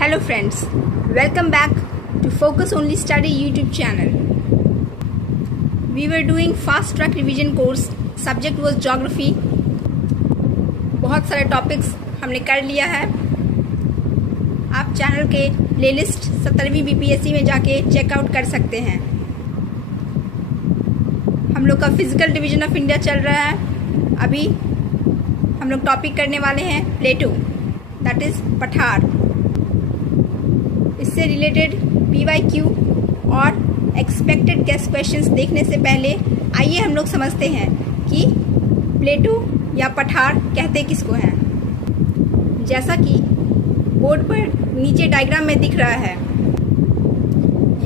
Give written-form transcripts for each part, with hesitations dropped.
Hello friends, welcome back to Focus Only Study YouTube channel. We were doing fast track revision course. Subject was geography. बहुत सारे topics हमने कर लिया है. आप चैनल के प्लेलिस्ट 17वीं बीपीएससी में जाके चेकआउट कर सकते हैं. हम लोग का फिजिकल डिवीजन ऑफ इंडिया चल रहा है. अभी हम लोग टॉपिक करने वाले हैं प्लेटो, दैट इज पठार. इससे रिलेटेड PYQ और एक्सपेक्टेड गेस क्वेश्चंस देखने से पहले आइए हम लोग समझते हैं कि प्लेटो या पठार कहते किसको हैं. जैसा कि बोर्ड पर नीचे डायग्राम में दिख रहा है,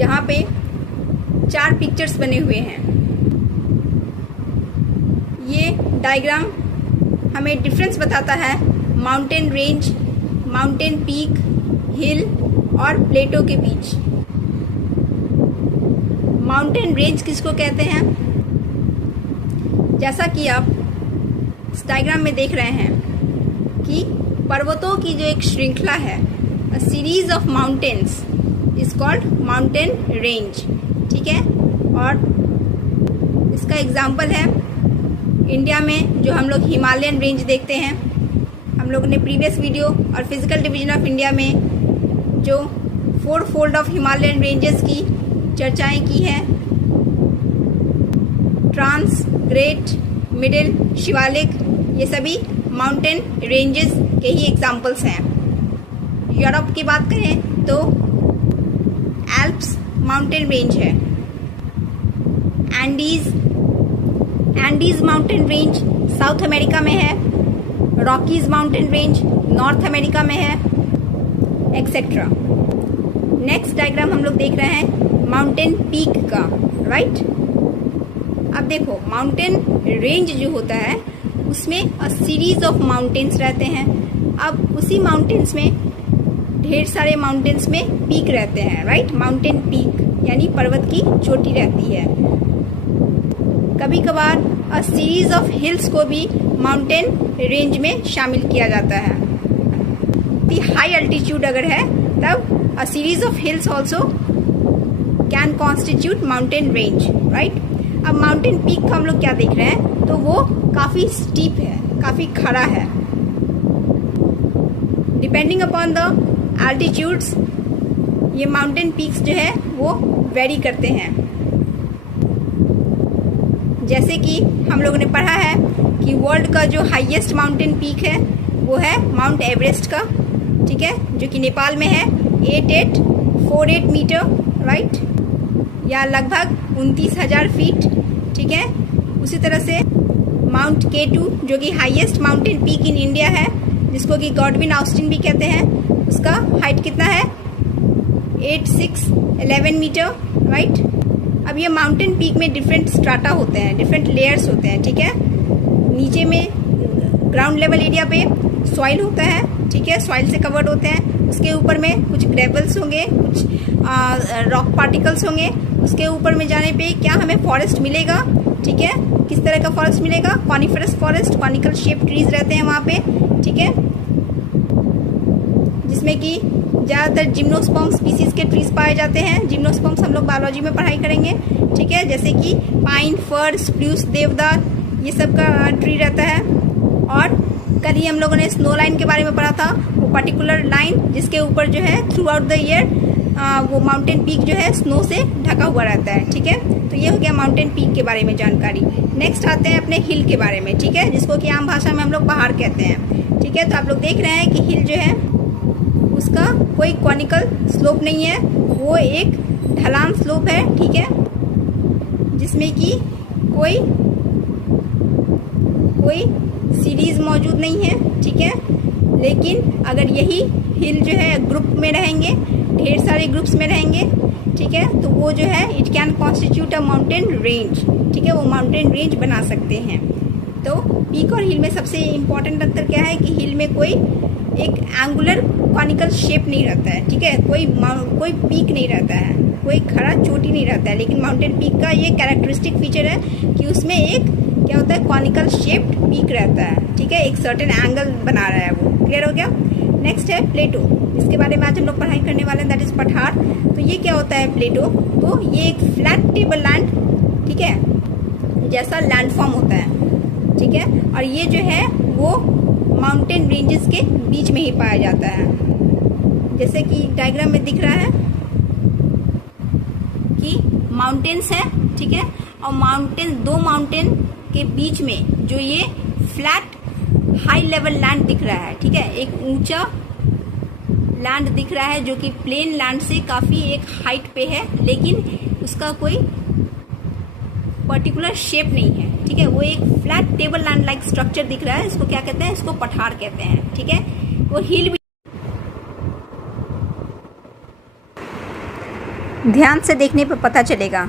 यहाँ पे 4 पिक्चर्स बने हुए हैं. ये डायग्राम हमें डिफरेंस बताता है माउंटेन रेंज, माउंटेन पीक, हिल और प्लेटो के बीच. माउंटेन रेंज किसको कहते हैं? जैसा कि आप इस डायग्राम में देख रहे हैं कि पर्वतों की जो एक श्रृंखला है, a series of mountains is called mountain range. ठीक है. और इसका एग्जाम्पल है इंडिया में जो हम लोग हिमालयन रेंज देखते हैं. हम लोगों ने प्रीवियस वीडियो और फिजिकल डिवीजन ऑफ इंडिया में जो 4 फोल्ड ऑफ हिमालयन रेंजेस की चर्चाएं की हैं. ट्रांस, ग्रेट, मिडिल, शिवालिक, ये सभी माउंटेन रेंजेस के ही एग्जाम्पल्स हैं. यूरोप की बात करें तो एल्प्स माउंटेन रेंज है. Andes mountain range south America में है. Rockies mountain range north America में है, एक्सेट्रा. नेक्स्ट डायग्राम हम लोग देख रहे हैं माउंटेन पीक का, राइट. अब देखो, माउंटेन रेंज जो होता है उसमें अ सीरीज ऑफ माउंटेन्स रहते हैं. अब उसी माउंटेन्स में ढेर सारे माउंटेन्स में पीक रहते हैं, राइट. माउंटेन पीक यानी पर्वत की चोटी रहती है. कभी कभार अ सीरीज ऑफ हिल्स को भी माउंटेन रेंज में शामिल किया जाता है. हाई अल्टीट्यूड अगर है तब a series of hills also can constitute mountain range, right. अब माउंटेन पीक का हम लोग क्या देख रहे हैं, तो वो काफी स्टीप है, काफी खड़ा है. डिपेंडिंग अपॉन द एल्टीट्यूड्स ये माउंटेन पीक्स जो है वो वेरी करते हैं. जैसे कि हम लोगों ने पढ़ा है कि वर्ल्ड का जो हाईएस्ट माउंटेन पीक है वो है माउंट एवरेस्ट का, ठीक है, जो कि नेपाल में है. 8848 मीटर, राइट, या लगभग 29,000 फीट. ठीक है. उसी तरह से माउंट K2 जो कि highest mountain peak in India है, जिसको कि गॉडविन ऑस्टिन भी कहते हैं, उसका हाइट कितना है? 8611 मीटर, राइट. अब ये माउंटेन पीक में डिफरेंट स्ट्राटा होते हैं, डिफरेंट लेयर्स होते हैं. ठीक है. नीचे में ग्राउंड लेवल एरिया पे सॉइल होता है, ठीक है, सॉइल से कवर्ड होते हैं. उसके ऊपर में कुछ ग्रेवल्स होंगे, कुछ रॉक पार्टिकल्स होंगे. उसके ऊपर में जाने पे क्या हमें फॉरेस्ट मिलेगा? ठीक है. किस तरह का फॉरेस्ट मिलेगा? Coniferous forest, conical shape trees रहते हैं वहाँ पे. ठीक है. जिसमें कि ज़्यादातर जिम्नोस्पर्म स्पीसीज के ट्रीज पाए जाते हैं. जिम्नोस्पर्म्स हम लोग बायोलॉजी में पढ़ाई करेंगे. ठीक है. जैसे कि पाइन, फर, स्प्रूस, देवदार, ये सब का ट्री रहता है. और कल ही हम लोगों ने स्नो लाइन के बारे में पढ़ा था, वो पर्टिकुलर लाइन जिसके ऊपर जो है थ्रू आउट द ईयर वो माउंटेन पीक जो है स्नो से ढका हुआ रहता है. ठीक है. तो ये हो गया माउंटेन पीक के बारे में जानकारी. नेक्स्ट आते हैं अपने हिल के बारे में, ठीक है, जिसको कि आम भाषा में हम लोग पहाड़ कहते हैं. ठीक है. तो आप लोग देख रहे हैं कि हिल जो है उसका कोई कॉनिकल स्लोप नहीं है, वो एक ढलान स्लोप है. ठीक है. जिसमें कि कोई सीरीज मौजूद नहीं है. ठीक है. लेकिन अगर यही हिल जो है ग्रुप में रहेंगे, ढेर सारे ग्रुप्स में रहेंगे, ठीक है, तो वो जो है it can constitute a mountain range. ठीक है. वो माउंटेन रेंज बना सकते हैं. तो पीक और हिल में सबसे इम्पोर्टेंट अंतर क्या है कि हिल में कोई एक एंगुलर कॉनिकल शेप नहीं रहता है. ठीक है. कोई पीक नहीं रहता है, कोई खड़ा चोटी नहीं रहता है. लेकिन माउंटेन पीक का ये कैरेक्टरिस्टिक फीचर है कि उसमें एक क्या होता है, कॉनिकल शेप्ड पीक रहता है. ठीक है. एक सर्टेन एंगल बना रहा है वो. क्लियर हो गया. नेक्स्ट है प्लेटो. इसके बारे में आज हम लोग पढ़ाई करने वाले हैं, दैट इज पठार। तो ये क्या होता है प्लेटो? तो ये एक फ्लैट टेबल लैंड, ठीक है, जैसा लैंडफॉर्म होता है, ठीक है। और ये जो है वो माउंटेन रेंजेस के बीच में ही पाया जाता है, जैसे कि डायग्राम में दिख रहा है कि माउंटेन्स है, ठीक है, और दो माउंटेन के बीच में जो ये फ्लैट हाई लेवल लैंड दिख रहा है, ठीक है, एक ऊंचा लैंड दिख रहा है जो कि प्लेन लैंड से काफी एक हाइट पे है, लेकिन उसका कोई पर्टिकुलर शेप नहीं है, ठीक है। वो एक flat table land like structure दिख रहा है, इसको क्या कहते हैं? इसको पठार कहते हैं, ठीक है। वो हिल भी ध्यान से देखने पर पता चलेगा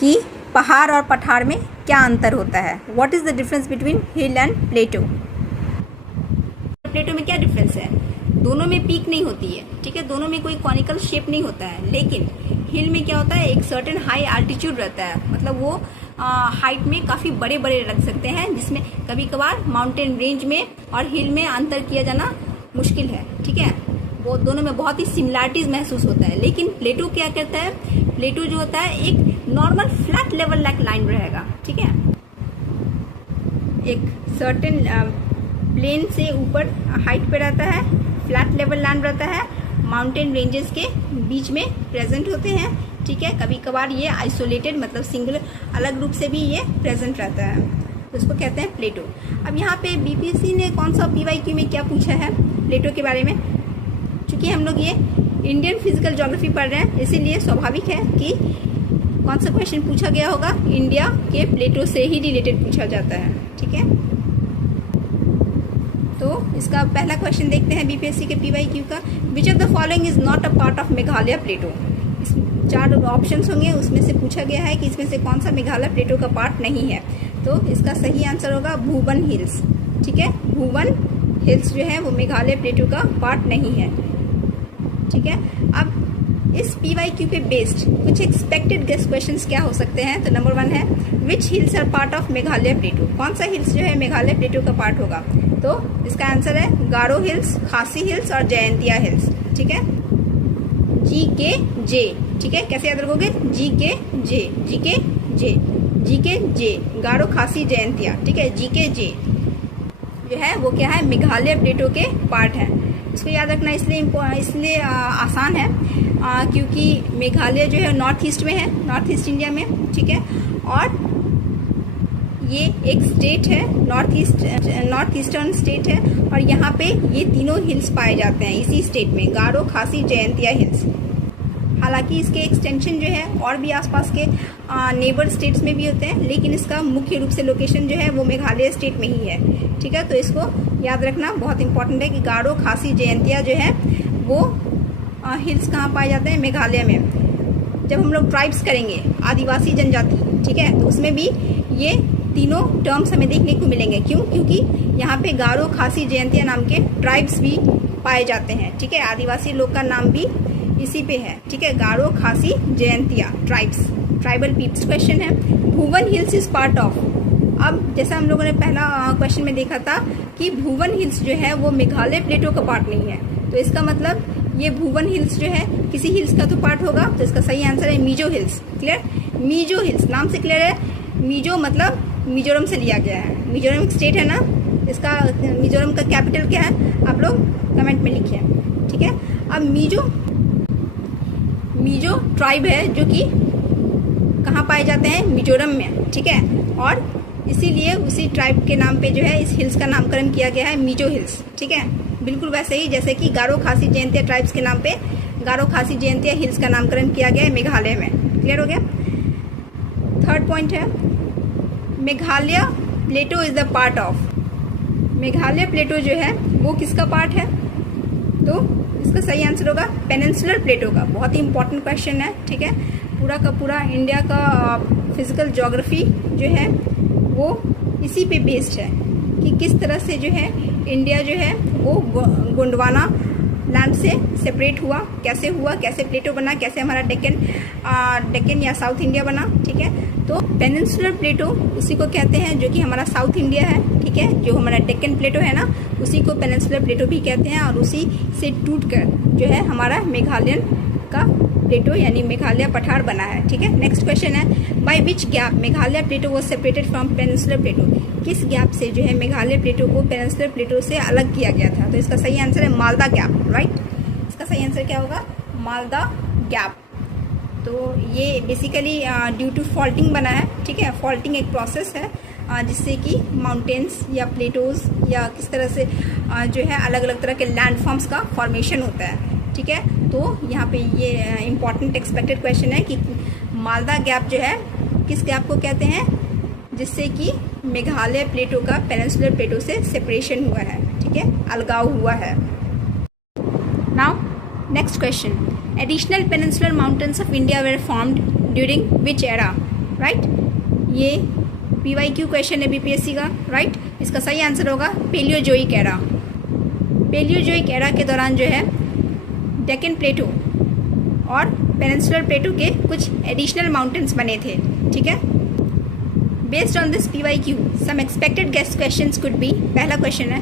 कि पहाड़ और पठार में क्या अंतर होता है। What is the difference between hill and plateau? Plateau में क्या डिफरेंस है? दोनों में पीक नहीं होती है, ठीक है, दोनों में कोई कॉनिकल शेप नहीं होता है, लेकिन हिल में क्या होता है? एक सर्टेन हाई एल्टीट्यूड रहता है, मतलब वो हाइट में काफी बड़े बड़े रख सकते हैं, जिसमें कभी कभार माउंटेन रेंज में और हिल में अंतर किया जाना मुश्किल है, ठीक है। वो दोनों में बहुत ही सिमिलैरिटीज महसूस होता है। लेकिन प्लेटो क्या कहता है? प्लेटो जो होता है एक normal flat level like line रहेगा, ठीक है, एक सर्टेन प्लेन से ऊपर हाइट पे रहता है, फ्लैट लेवल लैंड रहता है, माउंटेन रेंजेस के बीच में प्रेजेंट होते हैं, ठीक है। कभी कभार ये आइसोलेटेड मतलब सिंगुलर अलग रूप से भी ये प्रेजेंट रहता है, तो इसको कहते हैं प्लेटो। अब यहाँ पे बीपीएससी ने कौन सा पीवाईक्यू में क्या पूछा है प्लेटो के बारे में? क्योंकि हम लोग ये इंडियन फिजिकल ज्योग्राफी पढ़ रहे हैं, इसीलिए स्वाभाविक है कि कौन सा क्वेश्चन पूछा गया होगा, इंडिया के प्लेटो से ही रिलेटेड पूछा जाता है, ठीक है। तो इसका पहला क्वेश्चन देखते हैं बीपीएससी के पीवाईक्यू का। Which of the following is not a part of Meghalaya plateau? इस 4 ऑप्शंस होंगे, उसमें से पूछा गया है कि इसमें से कौन सा मेघालय प्लेटो का पार्ट नहीं है। तो इसका सही आंसर होगा भूवन हिल्स, ठीक है। भूवन हिल्स जो है वो मेघालय प्लेटो का पार्ट नहीं है, ठीक है। अब इस पीवाईक्यू पे बेस्ड कुछ एक्सपेक्टेड गेस क्वेश्चंस क्या हो सकते हैं? तो नंबर 1 है which hills are part of Meghalaya plateau? कौन सा हिल्स जो है मेघालय प्लेटो का पार्ट होगा? तो इसका आंसर है गारो हिल्स, खासी हिल्स और जयंतिया हिल्स, ठीक है। GKJ, ठीक है, कैसे याद रखोगे? GKJ, गारो, खासी, जयंतिया, ठीक है। GKJ जो है वो क्या है? मेघालय प्लेटो के पार्ट है। इसको याद रखना इसलिए आसान है क्योंकि मेघालय जो है नॉर्थ ईस्ट में है, नॉर्थ ईस्ट इंडिया में, ठीक है। और ये एक स्टेट है, नॉर्थ ईस्टर्न स्टेट है, और यहाँ पे ये तीनों हिल्स पाए जाते हैं इसी स्टेट में, गारो, खासी, जयंतिया हिल्स। हालांकि इसके एक्सटेंशन जो है और भी आसपास के नेबर स्टेट्स में भी होते हैं, लेकिन इसका मुख्य रूप से लोकेशन जो है वो मेघालय स्टेट में ही है, ठीक है। तो इसको याद रखना बहुत इंपॉर्टेंट है कि गारो, खासी, जयंतिया जो है वो हिल्स कहाँ पाए जाते हैं? मेघालय में। जब हम लोग ट्राइब्स करेंगे, आदिवासी जनजाति, ठीक है, तो उसमें भी ये तीनों टर्म्स हमें देखने को मिलेंगे। क्यों? क्योंकि यहाँ पे गारो, खासी, जयंतिया नाम के ट्राइब्स भी पाए जाते हैं, ठीक है। आदिवासी लोग का नाम भी इसी पे है, ठीक है, गारो, खासी, Jaintia tribes, tribal peeps. Question है भुवन हिल्स इज पार्ट ऑफ। अब जैसा हम लोगों ने पहला क्वेश्चन में देखा था कि भुवन हिल्स जो है वो मेघालय प्लेटो का पार्ट नहीं है, तो इसका मतलब ये भुवन हिल्स जो है किसी हिल्स का तो पार्ट होगा। तो इसका सही आंसर है Mizo Hills. Clear? Mizo Hills नाम से क्लियर है। मीजो मतलब मिजोरम से लिया गया है। मिजोरम एक स्टेट है ना, इसका मिजोरम का कैपिटल क्या है आप लोग कमेंट में लिखिए, ठीक है। अब मीजो ट्राइब है जो कि कहाँ पाए जाते हैं? मिजोरम में, ठीक है। और इसीलिए उसी ट्राइब के नाम पे जो है इस हिल्स का नामकरण किया गया है मीजो हिल्स, ठीक है। बिल्कुल वैसे ही जैसे कि गारो, खासी, जयंतिया ट्राइब्स के नाम पे गारो, खासी, जयंतिया हिल्स का नामकरण किया गया है मेघालय में। क्लियर हो गया? थर्ड पॉइंट है Meghalaya plateau is the part of. Meghalaya plateau जो है वो किसका पार्ट है? तो इसका सही आंसर होगा पेनिनसुलर प्लेटो का। बहुत ही इंपॉर्टेंट क्वेश्चन है, ठीक है। पूरा का पूरा इंडिया का फिजिकल ज्योग्राफी जो है वो इसी पे बेस्ड है कि किस तरह से जो है इंडिया जो है वो गोंडवाना लैंड से सेपरेट हुआ, कैसे प्लेटो बना, कैसे हमारा डेक्कन या साउथ इंडिया बना, ठीक है। तो पेनिनसुलर प्लेटो उसी को कहते हैं जो कि हमारा साउथ इंडिया है, ठीक है। ठीक है। जो हमारा डेक्कन प्लेटो है ना, उसी को पेनिनसुलर प्लेटो भी कहते हैं, और उसी से टूटकर जो है हमारा मेघालयन का प्लेटो यानी मेघालय पठार बना है, ठीक है। नेक्स्ट क्वेश्चन है, by which gap Meghalaya plateau was separated from peninsular plateau. किस गैप से जो है मेघालय प्लेटो को पेनिनसुलर प्लेटो से अलग किया गया था? तो इसका सही आंसर है मालदा गैप, राइट। इसका सही आंसर क्या होगा? मालदा गैप। तो ये बेसिकली ड्यू टू फॉल्टिंग बना है, ठीक है। फॉल्टिंग एक प्रोसेस है जिससे कि माउंटेन्स या प्लेटोज या किस तरह से जो है अलग अलग तरह के लैंडफॉर्म्स का फॉर्मेशन होता है, ठीक है। तो यहाँ पे ये इम्पॉर्टेंट एक्सपेक्टेड क्वेश्चन है कि मालदा गैप जो है किस गैप को कहते हैं, जिससे कि मेघालय प्लेटो का पेनिनसुलर प्लेटो से सेपरेशन हुआ है, ठीक है, अलगाव हुआ है। Now next question, additional peninsular mountains of India were formed during which era, right. ये PYQ क्वेश्चन है BPSC का, राइट। इसका सही आंसर होगा पेलियोजोइक एरा। पेलियोजोइक एरा के दौरान जो है डेक्कन प्लेटो और पेनिनसुलर प्लेटो के कुछ एडिशनल माउंटेन्स बने थे, ठीक है। Based on this PYQ some expected guess questions could be. पहला क्वेश्चन है,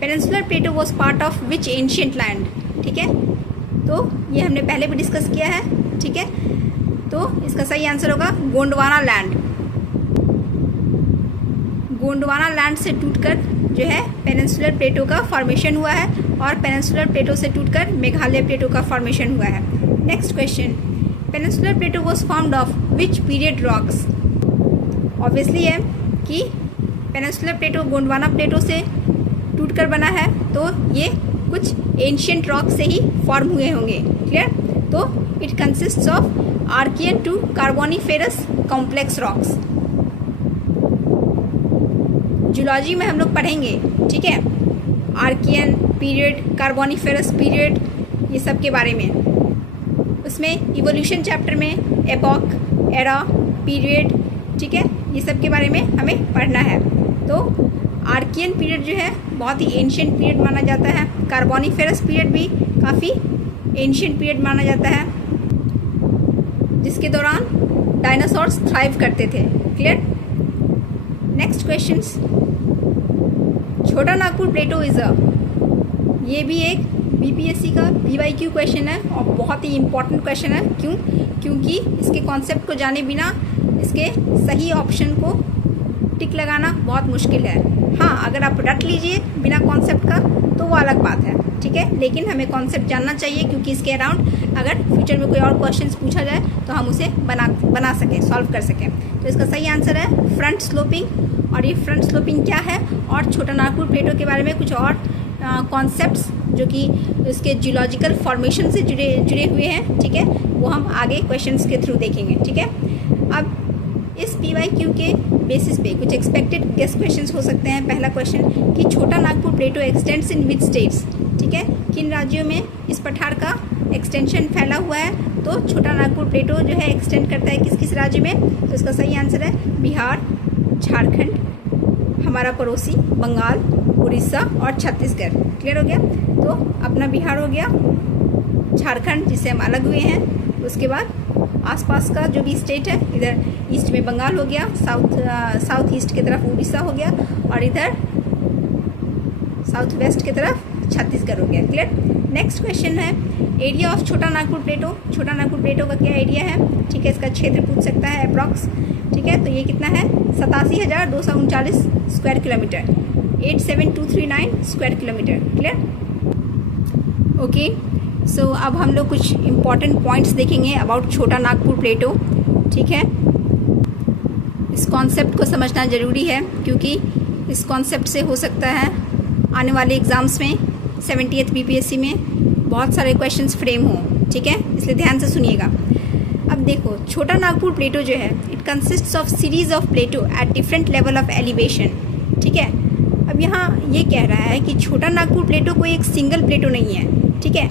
peninsular plateau was part of which ancient land, ठीक है। तो ये हमने पहले भी डिस्कस किया है, ठीक है। तो इसका सही आंसर होगा गोंडवाना लैंड। गोंडवाना लैंड से टूटकर जो है पेनिनसुलर प्लेटो का फॉर्मेशन हुआ है, और पेनिनसुलर प्लेटो से टूटकर मेघालय प्लेटो का फॉर्मेशन हुआ है। Next question, peninsular plateau was formed of which period rocks. Obviously है कि पेनिनसुलर प्लेटो गोंडवाना प्लेटो से टूटकर बना है, तो ये कुछ एंशिएंट रॉक से ही फॉर्म हुए होंगे, क्लियर। तो it consists of Archaean to Carboniferous complex rocks. Zoology में हम लोग पढ़ेंगे, ठीक है, आर्कियन पीरियड, कार्बोनिफेरस पीरियड, ये सब के बारे में। उसमें इवोल्यूशन चैप्टर में एपॉक, एरा, पीरियड, ठीक है, ये सब के बारे में हमें पढ़ना है। तो आर्कियन पीरियड जो है बहुत ही एंशिएंट पीरियड माना जाता है। कार्बोनिफेरस पीरियड भी काफ़ी एंशिएंट पीरियड माना जाता है, जिसके दौरान डायनासोर्स थ्राइव करते थे, क्लियर। नेक्स्ट क्वेश्चंस, छोटा नागपुर प्लेटो इज अ, ये भी एक BPSC का PYQ क्वेश्चन है और बहुत ही इम्पोर्टेंट क्वेश्चन है। क्यों? क्योंकि इसके कॉन्सेप्ट को जाने बिना इसके सही ऑप्शन को टिक लगाना बहुत मुश्किल है। हाँ, अगर आप रट लीजिए बिना कॉन्सेप्ट का तो वो अलग बात है, ठीक है, लेकिन हमें कॉन्सेप्ट जानना चाहिए, क्योंकि इसके अराउंड अगर फ्यूचर में कोई और क्वेश्चंस पूछा जाए तो हम उसे बना सकें, सॉल्व कर सकें। तो इसका सही आंसर है फ्रंट स्लोपिंग। और ये फ्रंट स्लोपिंग क्या है और छोटा नागपुर प्लेटो के बारे में कुछ और कॉन्सेप्ट्स जो कि उसके जियोलॉजिकल फॉर्मेशन से जुड़े हुए हैं, ठीक है, वो हम आगे क्वेश्चंस के थ्रू देखेंगे, ठीक है। अब इस PYQ के बेसिस पे कुछ एक्सपेक्टेड गेस्ट क्वेश्चंस हो सकते हैं। पहला क्वेश्चन कि छोटा नागपुर प्लेटो एक्सटेंड्स इन विच स्टेट्स, ठीक है, किन राज्यों में इस पठार का एक्सटेंशन फैला हुआ है। तो छोटा नागपुर प्लेटो जो है एक्सटेंड करता है किस किस राज्य में। तो इसका सही आंसर है बिहार, झारखंड, हमारा पड़ोसी बंगाल, उड़ीसा और छत्तीसगढ़। क्लियर हो गया। तो अपना बिहार हो गया, झारखंड जिससे हम अलग हुए हैं, उसके बाद आसपास का जो भी स्टेट है, इधर ईस्ट में बंगाल हो गया, साउथ ईस्ट की तरफ उड़ीसा हो गया, और इधर साउथ वेस्ट की तरफ छत्तीसगढ़ हो गया। क्लियर। नेक्स्ट क्वेश्चन है एरिया ऑफ छोटा नागपुर प्लेटो। छोटा नागपुर प्लेटो का क्या एरिया है, ठीक है, इसका क्षेत्र पूछ सकता है अप्रॉक्स, ठीक है। तो ये कितना है 87,239 square kilometre, 87,239 square kilometre. Clear. Okay, so अब हम लोग कुछ इम्पॉर्टेंट पॉइंट्स देखेंगे अबाउट छोटा नागपुर प्लेटो, ठीक है। इस कॉन्सेप्ट को समझना ज़रूरी है, क्योंकि इस कॉन्सेप्ट से हो सकता है आने वाले एग्ज़ाम्स में 70th BPSC में बहुत सारे क्वेश्चंस फ्रेम हों, ठीक है, इसलिए ध्यान से सुनिएगा। अब देखो, छोटा नागपुर प्लेटो जो है it consists of series of plateau at different level of elevation, ठीक है। अब यहाँ ये कह रहा है कि छोटा नागपुर प्लेटो कोई एक सिंगल प्लेटो नहीं है, ठीक है,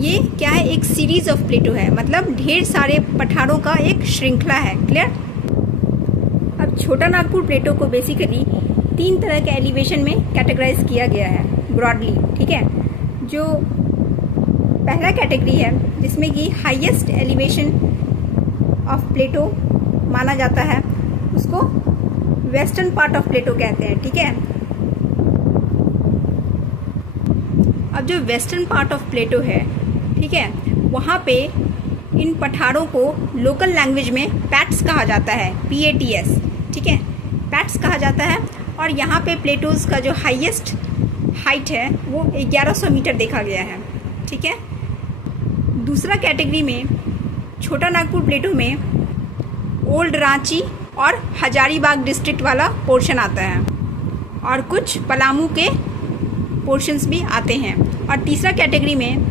ये क्या है, एक सीरीज ऑफ प्लेटो है, मतलब ढेर सारे पठारों का एक श्रृंखला है। क्लियर। अब छोटा नागपुर प्लेटो को बेसिकली 3 तरह के एलिवेशन में कैटेगराइज किया गया है ब्रॉडली, ठीक है। जो पहला कैटेगरी है जिसमें कि हाईएस्ट एलिवेशन ऑफ प्लेटो माना जाता है, उसको वेस्टर्न पार्ट ऑफ प्लेटो कहते हैं, ठीक है। अब जो वेस्टर्न पार्ट ऑफ प्लेटो है, ठीक है, वहाँ पे इन पठारों को लोकल लैंग्वेज में पैट्स कहा जाता है, PATS, ठीक है, पैट्स कहा जाता है। और यहाँ पे प्लेटोज़ का जो हाईएस्ट हाइट है वो 1100 मीटर देखा गया है, ठीक है। दूसरा कैटेगरी में छोटा नागपुर प्लेटो में ओल्ड रांची और हजारीबाग डिस्ट्रिक्ट वाला पोर्शन आता है और कुछ पलामू के पोर्शंस भी आते हैं। और तीसरा कैटेगरी में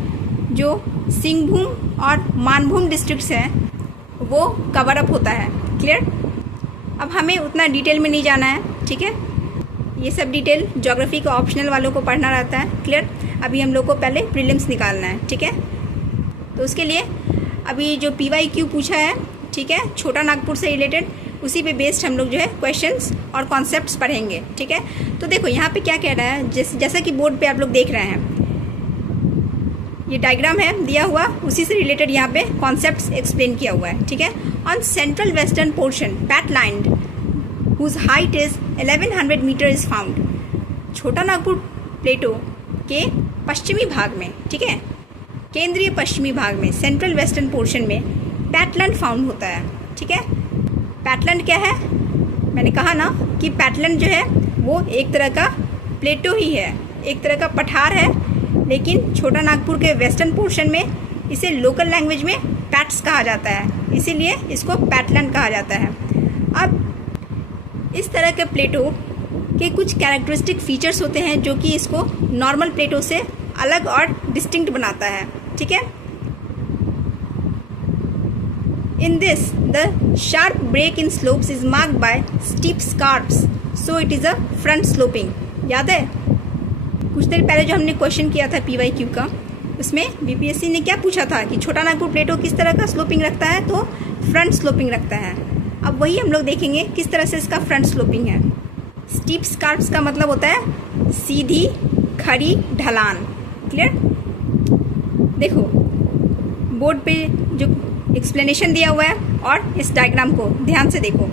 जो सिंहभूम और मानभूम डिस्ट्रिक्ट्स हैं वो कवर अप होता है। क्लियर? अब हमें उतना डिटेल में नहीं जाना है, ठीक है, ये सब डिटेल ज्योग्राफी का ऑप्शनल वालों को पढ़ना रहता है। क्लियर? अभी हम लोग को पहले प्रीलिम्स निकालना है, ठीक है। तो उसके लिए अभी जो PYQ पूछा है, ठीक है, छोटा नागपुर से रिलेटेड, उसी पे बेस्ड हम लोग जो है क्वेश्चंस और कॉन्सेप्ट्स पढ़ेंगे, ठीक है। तो देखो यहाँ पे क्या कह रहा है, जैसा कि बोर्ड पे आप लोग देख रहे हैं, ये डायग्राम है दिया हुआ, उसी से रिलेटेड यहाँ पे कॉन्सेप्ट्स एक्सप्लेन किया हुआ है, ठीक है। On central western portion patland whose height is 1100 metre is found. Chota Nagpur प्लेटो के पश्चिमी भाग में, ठीक है, केंद्रीय पश्चिमी भाग में, सेंट्रल वेस्टर्न पोर्शन में पैटलैंड फाउंड होता है, ठीक है। पैटलैंड क्या है? मैंने कहा ना कि पैटलैंड जो है वो एक तरह का प्लेटो ही है, एक तरह का पठार है, लेकिन छोटा नागपुर के वेस्टर्न पोर्शन में इसे लोकल लैंग्वेज में पैट्स कहा जाता है, इसीलिए इसको पैटलैंड कहा जाता है। अब इस तरह के प्लेटो के कुछ कैरेक्टरिस्टिक फीचर्स होते हैं जो कि इसको नॉर्मल प्लेटो से अलग और डिस्टिंक्ट बनाता है, ठीक है। In this, the sharp break in slopes is marked by steep scarps, so it is a front sloping. याद है कुछ देर पहले जो हमने क्वेश्चन किया था PYQ का, उसमें BPSC ने क्या पूछा था कि छोटा नागपुर प्लेटो किस तरह का स्लोपिंग रखता है, तो फ्रंट स्लोपिंग रखता है। अब वही हम लोग देखेंगे किस तरह से इसका फ्रंट स्लोपिंग है। स्टीप स्कार्प्स का मतलब होता है सीधी खड़ी ढलान। क्लियर? देखो बोर्ड पे जो एक्सप्लेनेशन दिया हुआ है और इस डायग्राम को ध्यान से देखो।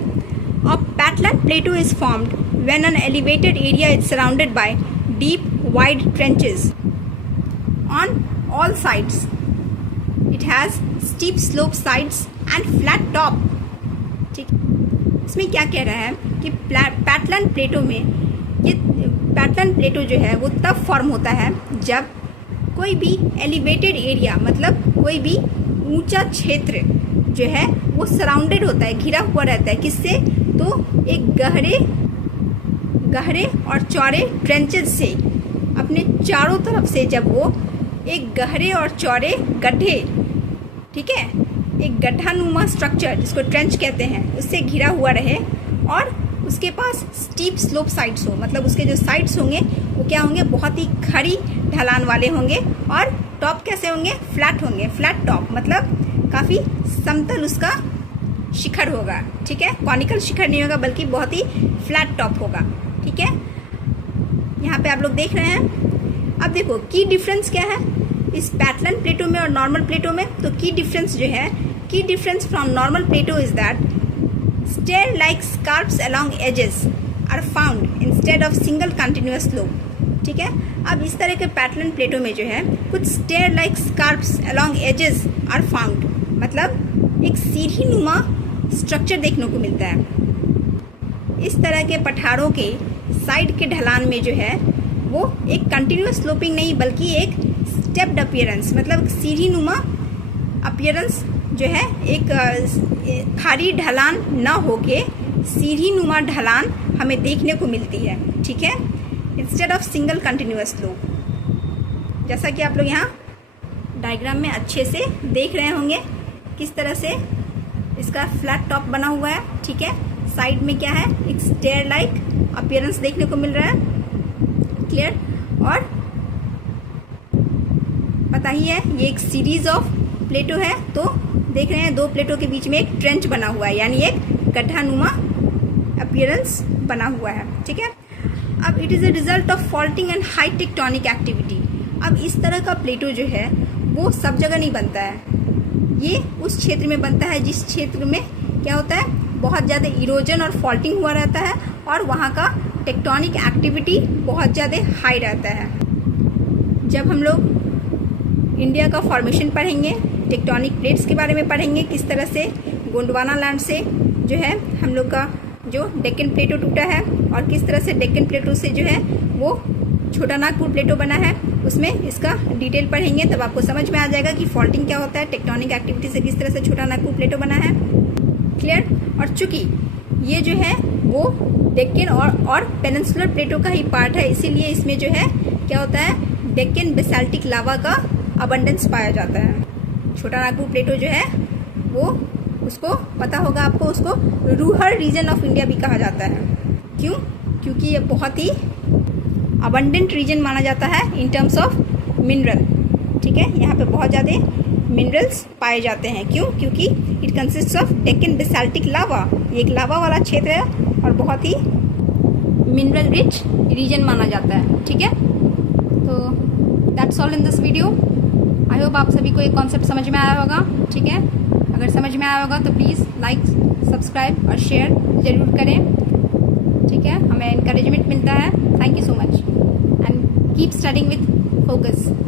A patland plateau is formed when an elevated area is surrounded by deep wide trenches on all sides. It has steep slope sides and flat top. ठीक, इसमें क्या कह रहा है कि पैटलैंड प्लेटो में, ये पैटलैंड प्लेटो जो है वो तब फॉर्म होता है जब कोई भी एलिवेटेड एरिया, मतलब कोई भी ऊंचा क्षेत्र जो है वो सराउंडेड होता है, घिरा हुआ रहता है। किससे? तो एक गहरे और चौड़े ट्रेंचेस से, अपने चारों तरफ से जब वो एक गहरे और चौड़े गड्ढे, ठीक है, एक गड्ढानुमा स्ट्रक्चर जिसको ट्रेंच कहते हैं, उससे घिरा हुआ रहे और उसके पास स्टीप स्लोप साइड्स हो, मतलब उसके जो साइड्स होंगे वो क्या होंगे, बहुत ही खड़ी ढलान वाले होंगे। और टॉप कैसे होंगे? फ्लैट होंगे, फ्लैट टॉप, मतलब काफ़ी समतल उसका शिखर होगा। ठीक है, कॉनिकल शिखर नहीं होगा बल्कि बहुत ही फ्लैट टॉप होगा। ठीक है, यहाँ पे आप लोग देख रहे हैं। अब देखो की डिफरेंस क्या है इस पैटलैंड प्लेटो में और नॉर्मल प्लेटो में। तो की डिफरेंस जो है, key difference from normal plateau is that stair like scarps along edges are found instead of single continuous slope। ठीक है, अब इस तरह के पैटर्न प्लेटो में जो है कुछ stair like scarps along edges are found, मतलब एक सीढ़ी नुमा स्ट्रक्चर देखने को मिलता है। इस तरह के पठारों के साइड के ढलान में जो है वो एक कंटिन्यूस स्लोपिंग नहीं बल्कि एक स्टेप्ड अपीयरेंस, मतलब सीढ़ी नुमा अपीयरेंस जो है, एक खाली ढलान न होके सीढ़ी नुमा ढलान हमें देखने को मिलती है। ठीक है, instead of single continuous slope. जैसा कि आप लोग यहाँ डायग्राम में अच्छे से देख रहे होंगे किस तरह से इसका फ्लैट टॉप बना हुआ है। ठीक है, साइड में क्या है, एक स्टेयर लाइक अपीयरेंस देखने को मिल रहा है। क्लियर? और पता ही है ये एक सीरीज ऑफ प्लेटो है, तो देख रहे हैं दो प्लेटों के बीच में एक ट्रेंच बना हुआ है, यानी एक गड्ढानुमा अपीयरेंस बना हुआ है। ठीक है, अब it is a result of faulting and high tectonic activity. अब इस तरह का प्लेटो जो है वो सब जगह नहीं बनता है, ये उस क्षेत्र में बनता है जिस क्षेत्र में क्या होता है, बहुत ज़्यादा इरोजन और फॉल्टिंग हुआ रहता है और वहाँ का टेक्टोनिक एक्टिविटी बहुत ज़्यादा हाई रहता है। जब हम लोग इंडिया का फॉर्मेशन पढ़ेंगे, टेक्टोनिक प्लेट्स के बारे में पढ़ेंगे, किस तरह से गोंडवाना लैंड से जो है हम लोग का जो डेक्कन प्लेटो टूटा है और किस तरह से डेक्कन प्लेटो से जो है वो छोटा नागपुर प्लेटो बना है, उसमें इसका डिटेल पढ़ेंगे। तब आपको समझ में आ जाएगा कि फॉल्टिंग क्या होता है, टेक्टोनिक एक्टिविटी से किस तरह से छोटा नागपुर प्लेटो बना है। क्लियर। और चूंकि ये जो है वो डेक्कन और पेनिनसुलर प्लेटो का ही पार्ट है, इसीलिए इसमें जो है क्या होता है, डेक्कन बेसाल्टिक लावा का अबंडेंस पाया जाता है। छोटा नागपुर प्लेटो जो है वो उसको पता होगा आपको, उसको रूहर रीजन ऑफ इंडिया भी कहा जाता है। क्यों? क्योंकि ये बहुत ही अबंडेंट रीजन माना जाता है इन टर्म्स ऑफ मिनरल। ठीक है, यहाँ पे बहुत ज़्यादा मिनरल्स पाए जाते हैं। क्यों? क्योंकि it consist of Deccan basaltic lava, ये एक लावा वाला क्षेत्र है और बहुत ही मिनरल रिच रीजन माना जाता है। ठीक है, तो that's all in this video. I hope आप सभी को एक कॉन्सेप्ट समझ में आया होगा। ठीक है, अगर समझ में आया होगा तो प्लीज़ लाइक, सब्सक्राइब और शेयर ज़रूर करें। ठीक है, हमें इनकरेजमेंट मिलता है। Thank you so much and keep studying with focus.